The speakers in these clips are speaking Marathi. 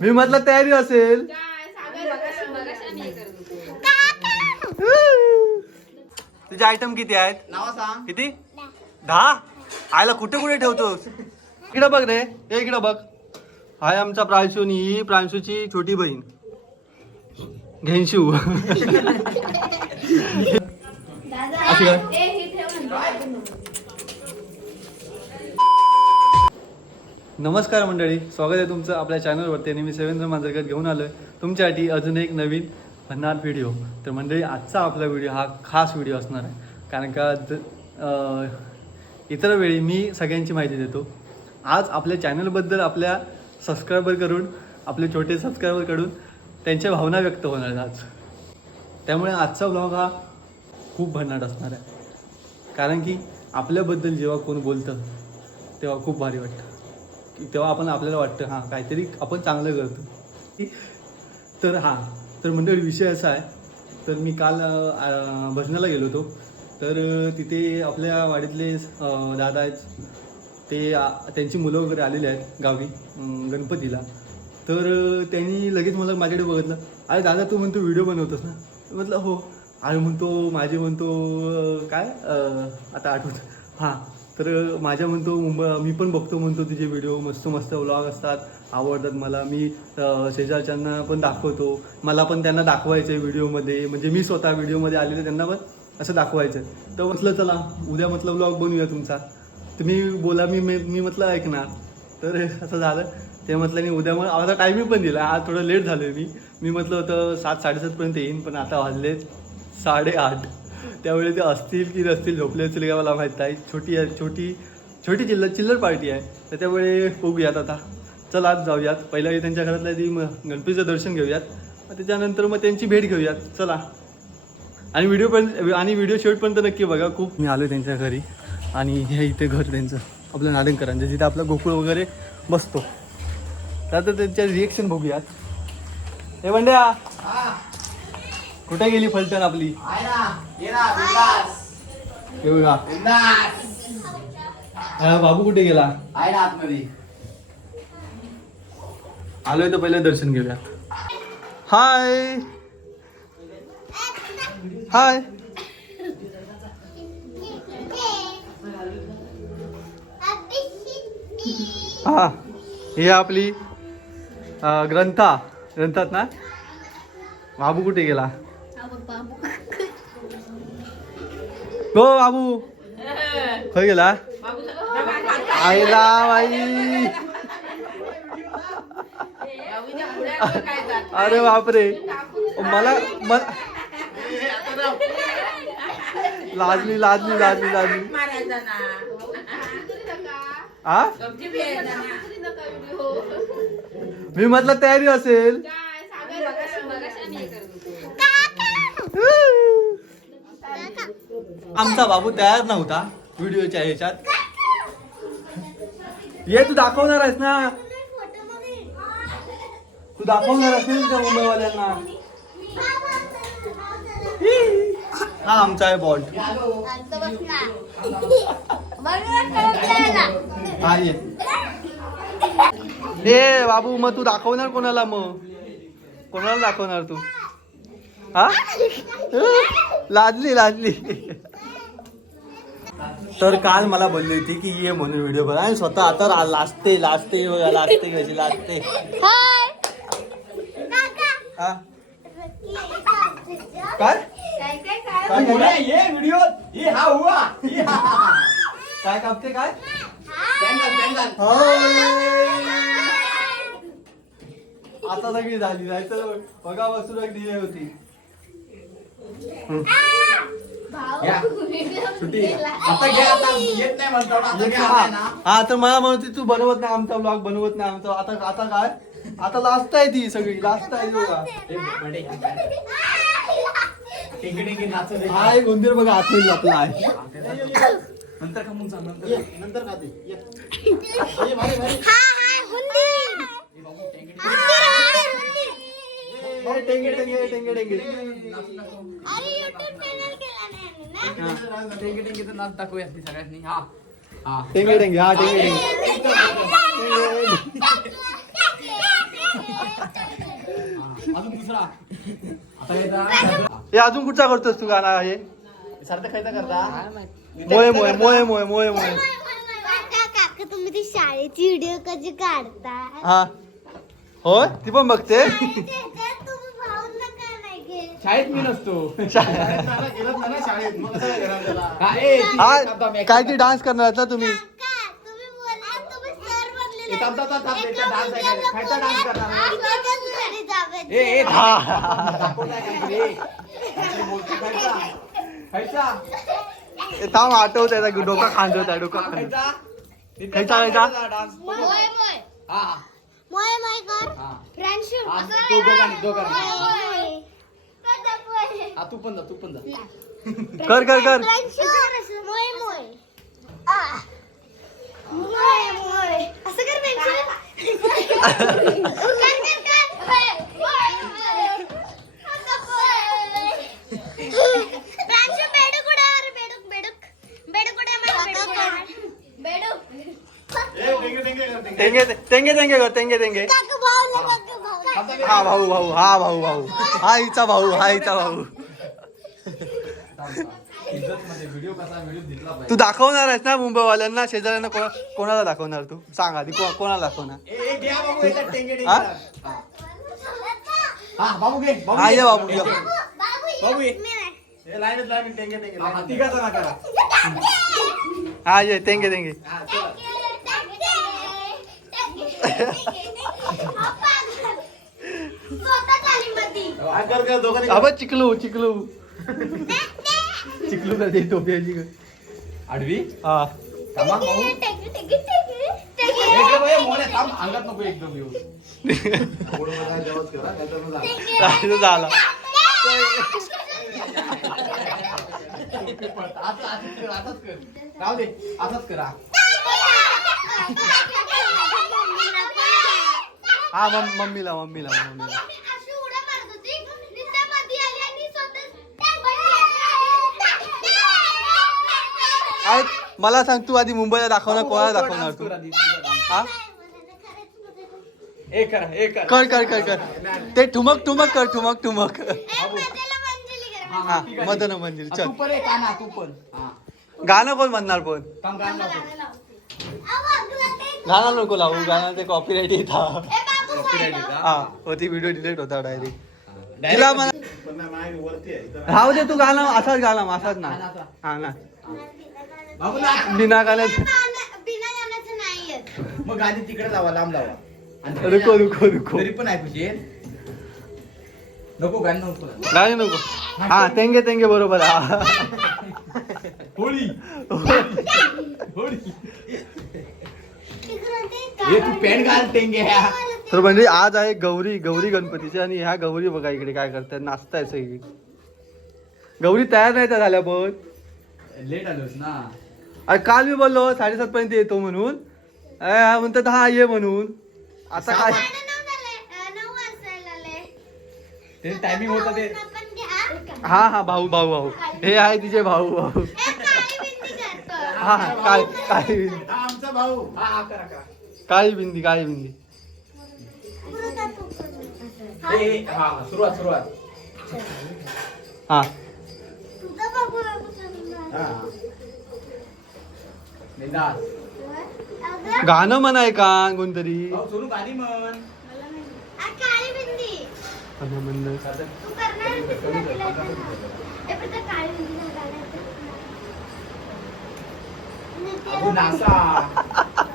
मी म्हटलं तयारी असेल. तुझे आयटम किती आहेत? नाव सांग. किती? दहा? आयला कुठे कुठे ठेवतोस? इकडं बघ रे. हे इकडं बघ. हाय आमचा प्रांशू आणि ही प्रांशूची छोटी बहीण. घेनशू अशी काय नमस्कार मंडळी स्वागत आहे तुमचं आपल्या चॅनलवरती आणि मी सेवेंद्र मांजरकर घेऊन आलो आहे तुमच्यासाठी अजून एक नवीन भन्नाट व्हिडिओ तर मंडळी आजचा आपला व्हिडिओ हा खास व्हिडिओ असणार आहे. कारण का ज इतर वेळी मी सगळ्यांची माहिती देतो. आज आपल्या चॅनलबद्दल आपल्या सबस्क्रायबर करून आपले छोटे सबस्क्रायबरकडून त्यांच्या भावना व्यक्त होणार आहेत आज. त्यामुळे आजचा ब्लॉग हा खूप भन्नाट असणार आहे. कारण की आपल्याबद्दल जेव्हा कोण बोलतं तेव्हा खूप भारी वाटतं. तेव्हा आपण आपल्याला वाटतं हां काहीतरी आपण चांगलं करतो. तर हां तर मंडळी विषय असा आहे. तर मी काल भजनाला गेलो होतो. तर तिथे आपल्या वाडीतले दादा आहेत. ते त्यांची मुलं वगैरे आलेली आहेत गावी गणपतीला. तर त्यांनी लगेच मला माझ्याकडे बघितलं. अरे दादा तू म्हणतो व्हिडिओ बनवतोस ना? म्हटलं हो. अरे म्हणतो माझे म्हणतो काय? आता आठवत. हां. तर माझ्या म्हणतो मुंबई मी पण बघतो म्हणतो तुझे व्हिडिओ मस्त मस्त व्लॉग असतात आवडतात मला. मी शेजारच्यांना पण दाखवतो. मला पण त्यांना दाखवायचं आहे व्हिडिओमध्ये म्हणजे मी स्वतः व्हिडिओमध्ये आलेलं त्यांना पण असं दाखवायचं तर म्हटलं चला उद्या म्हटलं व्लॉग बनवूया तुमचा. तुम्ही बोला मी मी मी म्हटलं ऐकणार. तर असं झालं. ते म्हटलं नाही उद्या मग आता टायमिंग पण दिला. आज थोडं लेट झालं आहे मी. मी म्हटलं होतं सात साडेसातपर्यंत येईन पण आता वाजले साडेआठ. त्यावेळी ते असतील की नसतील झोपले असतील का मला माहीत नाही. छोटी आहे छोटी छोटी चिल्लर चिल्लर पार्टी आहे. तर त्यावेळी बघूयात आता. चला आज जाऊयात. पहिल्या त्यांच्या घरातल्या ती मग गणपतीचं दर्शन घेऊयात. मग त्याच्यानंतर मग त्यांची भेट घेऊयात. चला. आणि व्हिडिओ पण आणि व्हिडिओ शेवटपर्यंत नक्की बघा. खूप मी आलो त्यांच्या घरी. आणि हे इथे घर त्यांचं. आपलं नारायणकरांचं जिथे आपला गोकुळ वगैरे बसतो. तर आता त्यांच्या रिएक्शन बघूयात. हे बंड्या कुठे गेली फलटण आपली? आहे ना ये ना बिंदास. हे बघा हा, बाबू कुठे गेला? आलोय तर पहिलं दर्शन घेऊयात. हाय. हाय. हा ही आपली अं, ग्रंथा. ग्रंथात ना? बाबू कुठे गेला? हो बाबू। खय गेला आईला बाई अरे बापरे। मला म- लाजली लाजली लाजली लाजली आ? मी म्हटलं तयारी आमचा बाबू तयार नव्हता व्हिडिओच्या ह्याच्यात. ये तू दाखवणार आहेस ना? तू दाखवणार असेल त्या मुंबईवाल्यांना? हा आमचा आहे बॉट हा ये. ए बाबू मग तू दाखवणार कोणाला मग? कोणाला दाखवणार तू? हा? लाजली लाजली. तर काल मला बोलली होती की ये म्हणून व्हिडिओ बघा. आणि स्वतः आता लाजते लाजते बघा लाजते कशी लाजते. हा? काय? काय हा हा कापते काय? आता सगळी झाली नाही तर बघा बसून अगदी हे होती या सुट्टी आता घे आता येत नाही म्हणतो आता घे हा आता ना. हा, तर मला म्हणते तू बनवत नाही आमचा ब्लॉग बनवत नाही आमचा. आता आता काय? आता लास्ट आहे ती सगळी. लास्ट आहे ती बघा हा एक उंदीर बघा आतमध्ये लपला आहे. नंतर खमून सांग नंतर नंतर खाते ए, टेंगे टेंगे टेंगे टेंगे हा, टिंगी टिंगीचा नाच दाखवूया ती सगळ्यांनी. हा हा. टेंगे टेंगे हा टेंगे टेंगे. अजून दुसरा. आता यायचा हे अजून कुठचा करतोस तू गाणं हे? सारखं खायचा करता? मोये मोये मोये मोये मोये मोये. काका तुम्ही ती शाळेची व्हिडिओ कशी काढता हा. होय? ती पण बघते? शाळेत मी नसतो काय हा, ए, ती- हा काय डान्स करणार ना तुम्ही काका, तुम्ही बोला, तुम्ही सर बनलेले. ए, थांब, त्याचा आहे, खायचा करणार हा. काहीतरी. खायचा. खायचा. ए, थांब आठवत आहे डोका खांदवत आहे डोका खांदवत खायचा. खायचा, खायचा. डान्स. मोय, मोय. हा, मोय, मोय कर. हा. फ्रेंडशिप. हा. दोघांनी. मोय, मोय. कसा मोय? हा, तू पण जा तू पण जा कर कर कर फ्रेंडशिप. मोय, मोय. आ. मोय, मोय. असं कर फ्रेंडशिप. कर, कर, कर. मोय, मोय. असं मोय. फ्रेंडशिप बेडूक उडार, बेडूक, बेडूक. बेडूक उड्या मार, बेडूक उड्या. बेडूक. ए, टेंगे, टेंगे कर, टेंगे. तेंगे तेंगे तेंगे कर तेंगे तेंगे काका भाऊला, काका भाऊला. हा भाऊ भाऊ हा भाऊ भाऊ. हा हिचा भाऊ हा हिचा भाऊ. तू दाखवणार आहेस ना मुंबईवाल्यांना? शेजाऱ्यांना कोणा कोणाला दाखवणार तू? सांग आधी को- कोणाला दाखवणार? हा? हा. हा बाबू घे बाबू हा, घे. ये. बाबू, ये. टेंगे टेंगे. हा. तिघाचा हा ये तेंगे तेंगे अबे चिकलू चिकलू चिकलू का ते टोपियाची का? आडवी? हा. थांबा भाऊ अंगात नको एकदम येऊ. झाला राहू दे असंच करा हा मम- मम्मीला मम्मीला मम्मीला. मला सांग तू आधी मुंबईला दाखवणार कोणाला दाखवणार तू? कर. हा? कर कर. कर कर कर कर. ते ठुमक ठुमक कर ठुमक ठुमक. मंजुली. हा. मदन मंजिरी, हा, चल. तू पण ए काना तू पण. हा. गाणं कोण म्हणणार पण? गाणं नको लावू गाणं ते कॉपीराईट येतात हा होती व्हिडिओ डिलीट होता डायरेक्ट. तिला म्हणा पण नाही, माझ्या वरती आहे, इथं नाही. राहू दे तू गाणं असाच गाणं असाच ना. हा, ना. बिना गाण्याचं गाणं- बिना गाण्याचं नाही येत. मग गाणी तिकडे लावा लांब लावा. आणि रुको रुको रुको. तरी पण ऐकू नको गाणी नको गाणी नको. हा तेंगे तेंगे बरोबर. हा. होळी. होळी. तिकडं ते हे तू पॅन्ट घाल टेंगे ह्या तर म्हणजे आज आहे गौरी गौरी गणपतीची आणि ह्या गौरी बघा इकडे काय करतात नाचताय सगळी. गौरी तयार नाही त्या झाल्या पण. लेट आलोस ना. अरे काल मी बोललो साडेसात पर्यंत येतो म्हणून. अरे हा म्हणतात हा ये म्हणून. आता काय. ते टायमिंग होतं ते. हा हा भाऊ भाऊ भाऊ. हे आहे तिचे भाऊ भाऊ. ए, काळी बिंदी करतो. हा हा काय हा, आमचा भाऊ. हा करा करा. काळी बिंदी काळी बिंदी. ए, हा हा, सुरुवात सुरुवात हा. हा. बिंदास गाणं म्हणाय का कोणतरी सोनू गाणी म्हण. गाणं म्हणलं. नासा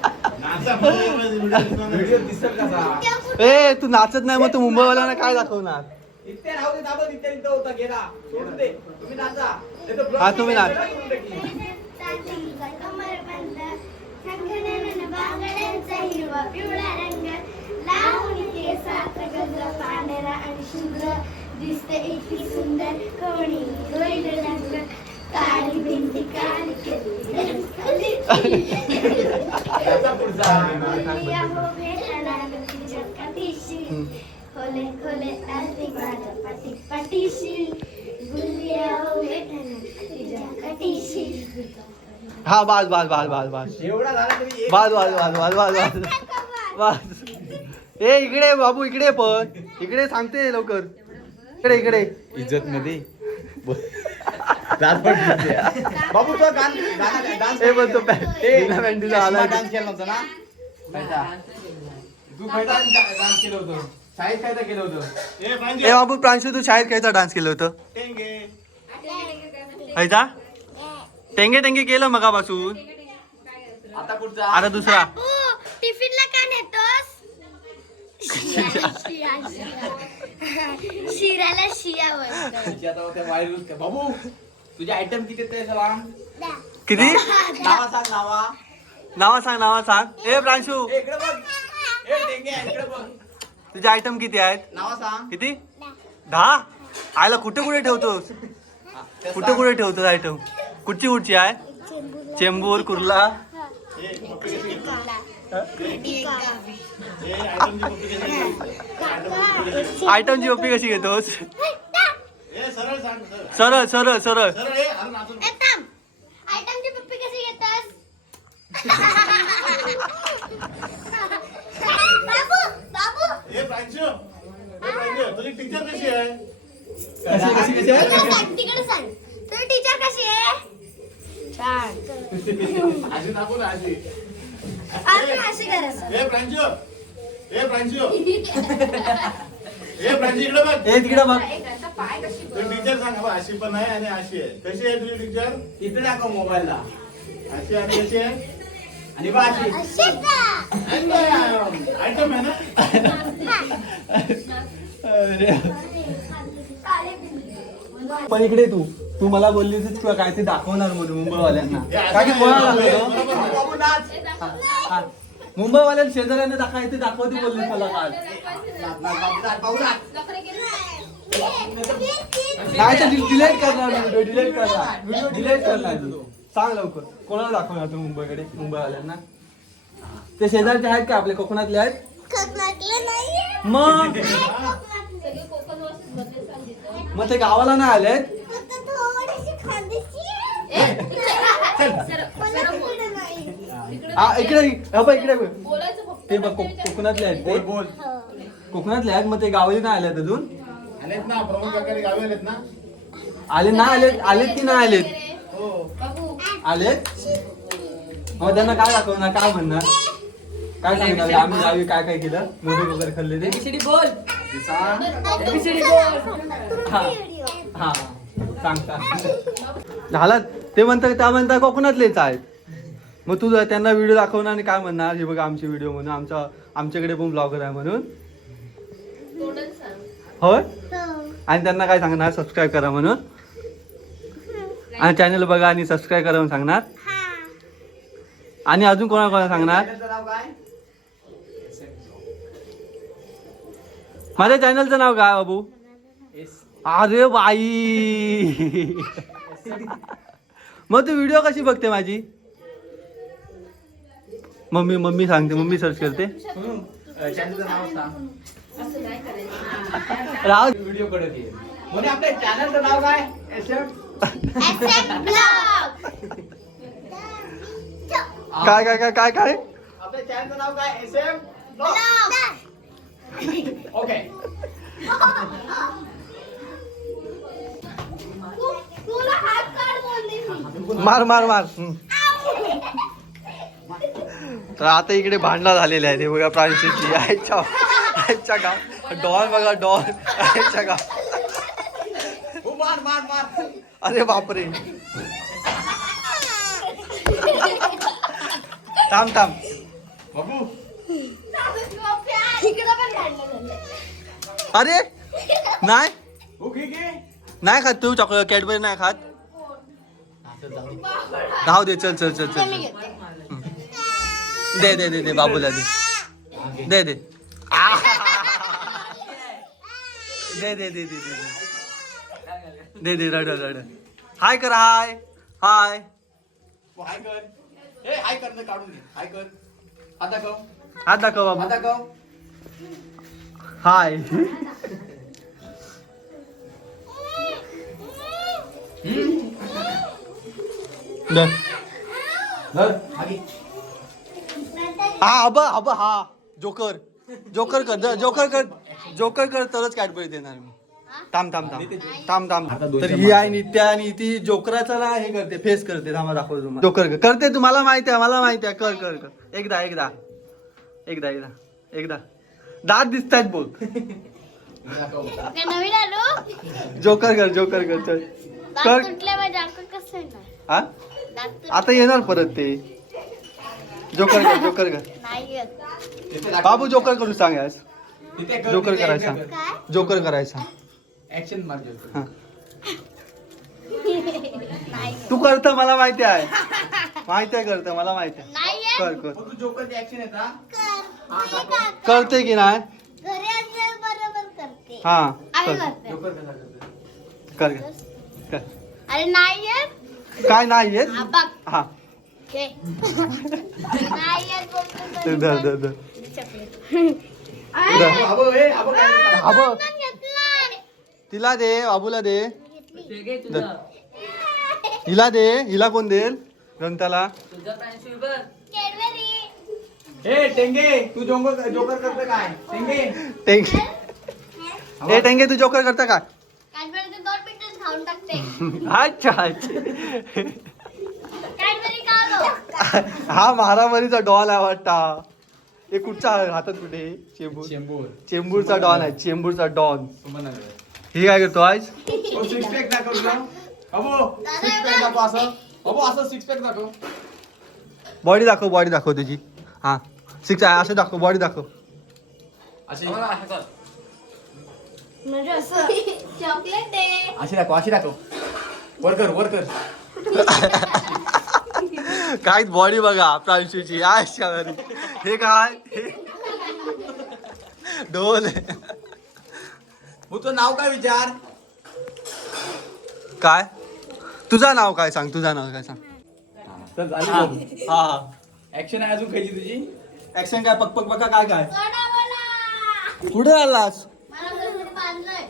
ए तू नाचत नाही मग तू मुंबईवाल्यांना काय दाखवणार इथे हा, तुम्ही नाच. दिसते इतकी सुंदर कोणी हा बास बास बास बास बास एवढा झाला तरी एक बास बास बास बास बास बास बास ए इकडे बाबू इकडे पण. इकडे सांगते लवकर. इकडे इकडे. इज्जत मध्ये बाबू तो गाणं डान्स ए पण तो पॅ- बिना पॅन्टीचा आला. डान्स केला होता ना. तू डान्स केलं होतं. शाळेत केलं होतं? ए बाबू प्रांशू तू शाळेत खायचा डान्स केलं होतं? टेंगे. खायचा टेंगे टेंगे केलं मगापासून. आता कुठचा आता दुसरा. बाबू टिफिनला का नेतोस? शिया, शिया, शिया. शिराला शिया बोलतो आता त्या बाबू तुझे आयटम किती ते सलाम किती? नावा सांग नावा. नावा सांग नावा सांग. ए प्रांशू. ए, इकडे बघ. ए टेंगे इकडे बघ. तुझे आयटम किती आहेत? नावा सांग. किती? दहा? आयला कुठे कुठे ठेवतोस? हा, ते कुठे सांग. कुठे ठेवतोस आयटम कुठची कुठची आहे? चेंबूर. कुर्ला. ए आयटमची ओपी कशी घेतोस? सरळ सांग सरळ. सरळ. आयटमची पप्पी कशी घेतोस? बाबू बाबू. ए प्रांजू ए प्रांजू तुझी टीचर कशी आहे? कशी कशी कशी आहे? तिकडे सांग तिकडे सांग. तुझी टीचर कशी आहे? छान. अशी दाखव ना अशी अजून अशी करायचं ए प्रांजू ए प्रांजू ए प्रांजू इकडे बघ. ए तिकडे बघ. टीचर सांग बा अशी पण आहे आणि अशी आहे. कशी आहे तुझी टीचर इथे दाखव मोबाईलला. अशी आणि कशी आहे? आणि बा अशी. आयटम आहे ना? पण इकडे तू. तू मला बोलली होतीस किंवा काय ते दाखवणार म्हणून मुंबईवाल्यांना. हे असं काय की नाही, कोणाला बरोबर आहे, दाखवतो? बरोबर आहे. बाबू नाच हा. मुंबईवाल्या शेजाऱ्यांना दाखवाय ते दाखवते बोलली मला काल नाही तर डिलीट करणार व्हिडिओ डिलीट करणार. व्हिडिओ डिलीट करणार. सांग लवकर. कोणाला दाखवणार तू मुंबईकडे? मुंबईवाल्यांना? ते शेजारचे आहेत का आपले? कोकणातले आहेत. मग? मग ते गावाला नाही आलेत? इकडे इकडे बघ. बोलायचं फक्त ते बघ को- कोकणातले आहेत बोल ते. बोल कोकणातले आहेत मग ते गावाला नाही आलेत अजून? आलेत ना प्रमोद काकाने गावी आलेत ना? आले ना आलेत आलेत की नाही आलेत? हो. बाबू आलेत? मग त्यांना काय दाखवणार काय म्हणणार? काय सांगणार आम्ही गावी काय काय केलं? मोदक वगैरे खाल्ले ते? सांग हा. हा. सांग सांग. झाला. ते म्हणतात त्या म्हणतात कोकणातलेच आहेत मग तू जर त्यांना व्हिडिओ दाखवणार आणि काय म्हणणार? हे बघा आमची व्हिडिओ म्हणून. आमचा आमच्याकडे पण ब्लॉगर आहे म्हणून. होय? हो. आणि त्यांना काय सांगणार? सबस्क्राईब करा म्हणून. आणि चॅनल बघा आणि सबस्क्राईब करा म्हणून सांगणार. हा. आणि अजून कोणा कोणा सांगणार? माझ्या चॅनलचं नाव काय बाबू? अरे बाई. मग तू व्हिडिओ कशी बघते माझी? मम्मी मम्मी सांगते मम्मी सर्च करते. राव का कडे दे म्हणजे आपल्या चॅनलचं नाव काय काय काय काय काय? काय आपल्या चॅनलचं नाव काय एस ब्लॉग ओके मार मार मार. हम्म. तर आता इकडे भांडला झालेले आहे ते बघा आईच्या गाव डॉन बघा डॉन। गाव हो मार मार मार। अरे बापरे थांब थांब बाबू. अरे नाही नाही खात तू चॉकलेट कॅडबरी नाही खात? राहू दे चल चल चल चल चल. दे दे दे दे बाबूला दे। दे दे। आ. दे दे दे दे दे दे. दे रड रड. हाय कर हाय. हाय. हाय कर. ए हाय कर काढून घे. हाय कर. हात दाखव. हात दाखव बाबा. दाखव. हाय. हा अब अब हा. जोकर. जोकर कर जोकर कर. जोकर कर तरच कॅडबरी देणार मी. थांब थांब थांब. थांब थांब. तर ही आहे नित्या आणि ती जोकराचा ना हे करते फेस करते. थांबा दाखव तुम्हाला. जोकर कर. करते तुम्हाला माहिती आहे मला माहिती आहे. कर कर कर. एकदा एकदा. एकदा एकदा. एकदा. दात दिसत आहेत बोल. काय नवीन आलो? जोकर कर जोकर कर. चल. दात कर. तुटल्या माझ्या दात कसं येणार? हा दात तुट- आता येणार परत ते. जोकर कर जोकर कर. नाही येत. बाबू जोकर करू सांग आज तिथे कर, जोकर तिथे करायचा. action कर. काय? जोकर करायचा. ऍक्शन मार जोकर. हा. नाही. तू करत मला माहिती आहे. माहिती आहे करत मला माहिती आहे. नाही कर कर. मग तू जोकरची ऍक्शन येता कर हे का? करते की नाही? घरी असल्यावर बरोबर करते. हा आम्ही कर. करते जोकर कसा करतो कर कर. कर अरे नाही येत काय नाही येत हा बघ. हा. हे. नाही येत बोलतो धर तरी धर पण. धर धर चॉकलेट. काय? हा. तिला दे बाबूला दे. हिला दे हिला कोण देईल? ग्रंथाला टेंगे तू जोकर करतो काय? टेंगे. टेंगे. ए टेंगे तू जोकर करता का? कॅडबरीचे दोन मिनिटं खाऊन टाकते. अच्छा हा मारामारीचा डॉल आहे वाटता. हे कुठचा आहे? हातात कुठे? चेंबूर. चेंबूर. चेंबूरचा डॉन आहे. चेंबूरचा डॉन. हे काय करतो आज? सिक्स पॅक दाखव तुला अबो सिक्स पॅक दाखव असं. अबो असं सिक्स पॅक दाखव. बॉडी दाखव बॉडी दाखव तुझी हा. सिक्स आहे असं दाखव बॉडी दाखव. अशी. म्हणजे असं. चॉकलेट आहे अशी दाखव अशी दाखव. वर कर वर कर. काय बॉडी बघा प्रांशूची. शाळारी. हे काय? ढोल. तुझं नाव काय विचार? काय? तुझं नाव काय सांग तुझं नाव काय सांग. हा. बघ. हा ऍक्शन आहे अजून खायची तुझी? ऍक्शन काय? पक पक पका काय काय? कुठे आलास?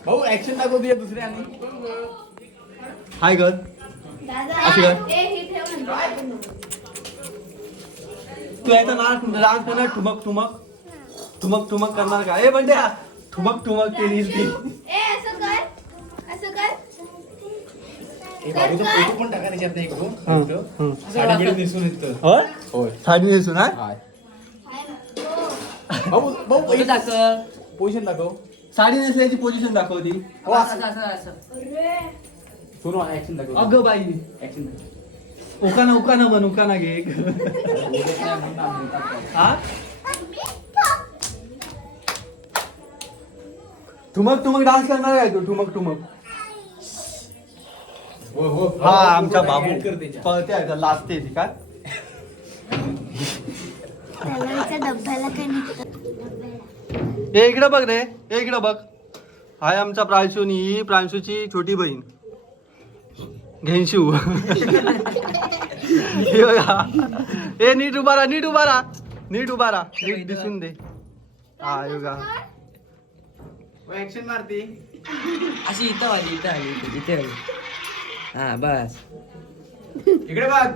भाऊ ऍक्शन दाखव तुझ्या दुसऱ्या आणि. हाय दादा अशी काय? हे हे ठेव म्हणतो. तू याचा नाच डान्स करणार ठुमक ठुमक. ठुमक ठुमक करणार का? ए बंड्या! ठुमक ठुमक ते ती ए असं कर. असं कर. हं, हं. साडी बिडी नेसून हा पोझिशन दाखव. साडी नेसल्याची पोझिशन दाखवती. हो असं सुरू ऍक्शन दाखव. अगं बाई. ऍक्शन दाखव. उकाना उकाना बन उकाना घे. हा? ठुमक ठुमक डान्स करणार आहे तो. ठुमक ठुमक. हो हो हा आमचा बाबू. पळते आहे लाजते ती काय ए इकडं बघ रे ए इकडं बघ. हाय आमचा प्रांशू आणि ही प्रांशूची छोटी बहीण. हे बघा ए नीट उभा राहा नीट उभा राहा नीट उभा राहा नीट दिसून दे हा बघा ऍक्शन मारती अशी इथं आली इथं आली इथं इथे आली हा बस इकडे बघ.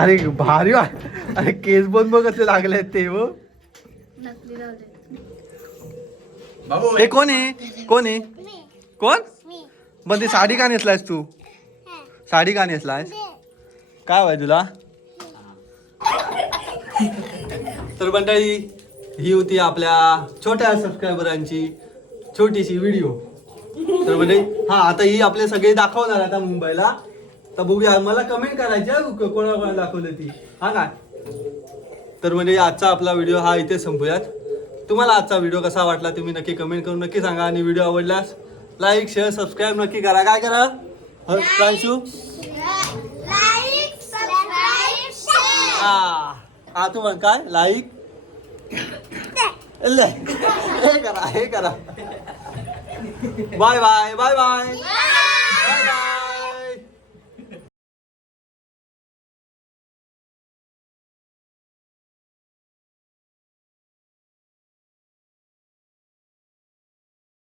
अरे भारी वा- अरे केस बंद बघ कसे लागले ते हो. नकली लावले बाबू हे कोण आहे? कोण आहे? मी. कोण? मी. पण ती साडी का नेसलायस तू. साडी का नेसलायस? काय व्हाय तुला? तर मंडळी ही होती आपल्या छोट्या सबस्क्रायबरांची छोटीशी व्हिडिओ तर म्हणजे हा आता ही आपले सगळे दाखवणार आता मुंबईला. तर बघूया मला कमेंट करायची हा, को- कोणाला दाखवलं ती. हा काय तर म्हणजे आजचा आपला व्हिडिओ हा इथे संपूयात. तुम्हाला आजचा व्हिडिओ कसा वाटला तुम्ही नक्की कमेंट करून नक्की सांगा. आणि व्हिडिओ आवडल्यास लाईक शेअर सबस्क्राईब नक्की करा. काय करा? प्रांशू? सबस्क्राईब शेअर हा. हा तू म्हण काय? लाईक हे करा हे करा. Bye bye bye bye bye